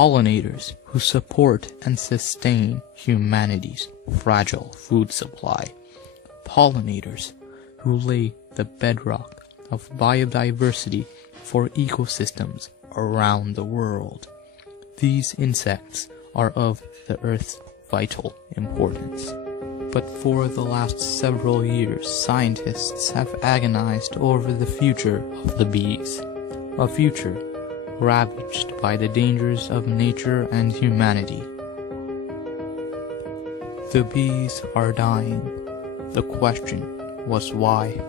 pollinators who support and sustain humanity's fragile food supply, pollinators who lay the bedrock of biodiversity for ecosystems around the world. These insects are of the Earth's vital importance. But for the last several years, scientists have agonized over the future of the bees, a future ravaged by the dangers of nature and humanity. The bees are dying. The question was why?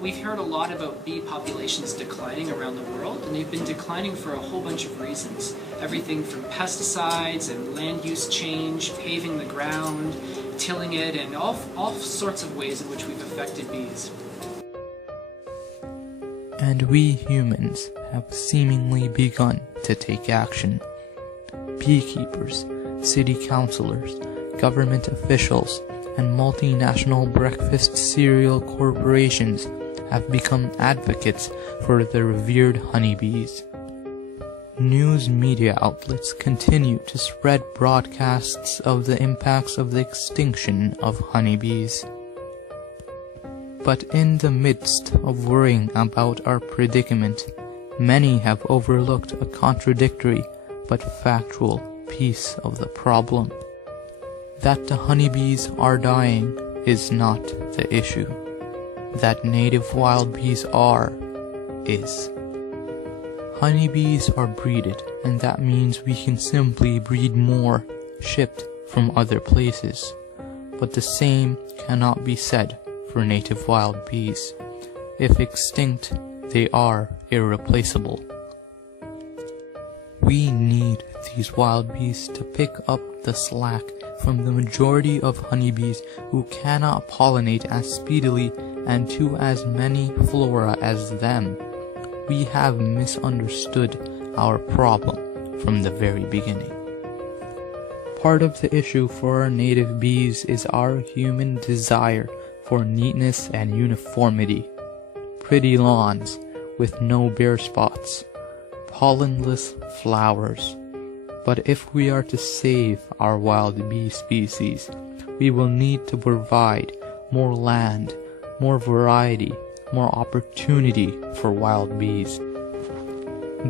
We've heard a lot about bee populations declining around the world, and they've been declining for a whole bunch of reasons. Everything from pesticides and land use change, paving the ground, tilling it, and all sorts of ways in which we've affected bees. And we humans have seemingly begun to take action. Beekeepers, city councilors, government officials, and multinational breakfast cereal corporations have become advocates for the revered honeybees. News media outlets continue to spread broadcasts of the impacts of the extinction of honeybees. But in the midst of worrying about our predicament, many have overlooked a contradictory but factual piece of the problem. That the honeybees are dying is not the issue. That native wild bees is. Honeybees are breeded, and that means we can simply breed more, shipped from other places. But the same cannot be said for native wild bees. If extinct, they are irreplaceable. We need these wild bees to pick up the slack from the majority of honeybees who cannot pollinate as speedily and to as many flora as them. We have misunderstood our problem from the very beginning. Part of the issue for our native bees is our human desire for neatness and uniformity. Pretty lawns with no bare spots, pollenless flowers. But if we are to save our wild bee species, we will need to provide more land, more variety, more opportunity for wild bees.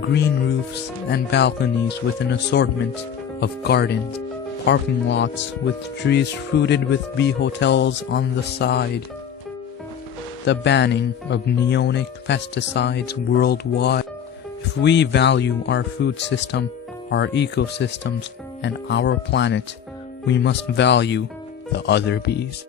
Green roofs and balconies with an assortment of gardens, parking lots with trees fruited with bee hotels on the side. The banning of neonic pesticides worldwide. If we value our food system, our ecosystems, and our planet, we must value the other bees.